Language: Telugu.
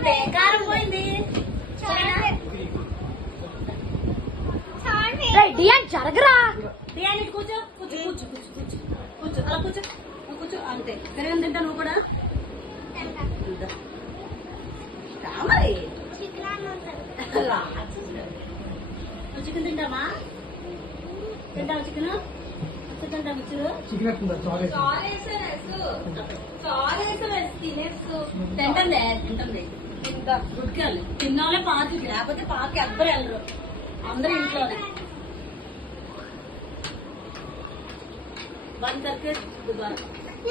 డియాన్ జరగరా డియాన్ ఇటు కూర్చో కూర్చు కూర్చు కూర్చు కూర్చు అలా కూర్చో నువ్వు కూర్చు అంతే సరే ఏం తింటా నువ్వు కూడా నువ్వు చికెన్ తింటామా తింటావు చికెన్ తింటాం ఇచ్చు తింటాం తింటాం తిన్నాలే పాతి లేకపోతే పాకి ఎవరు వెళ్ళరు అందరూ ఇంట్లో వన్ తర్క